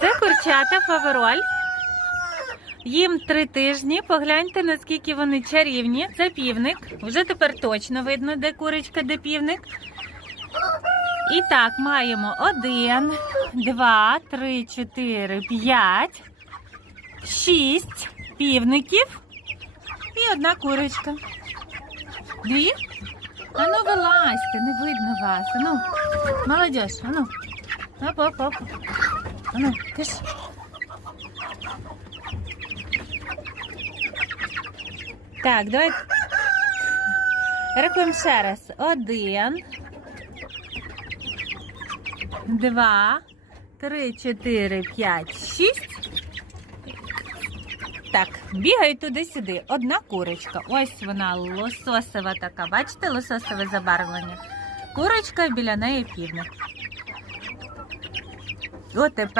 Це курчата фавероль. Їм три тижні. Погляньте, наскільки вони чарівні. Це півник. Вже тепер точно видно, де курочка, де півник. І так, маємо один, два, три, чотири, п'ять, шість півників і одна курочка. Дві? Ану, вилазьте, не видно вас. Ану, молодіж, ану. Оп, оп, оп. Ану, киш. Так, давай. Рахуємо ще раз. Один. Два, три, чотири, п'ять, шість. Так, бігають туди-сюди. Одна курочка. Ось вона лососева така. Бачите, лососове забарвлення. Курочка біля неї півник. От тепер.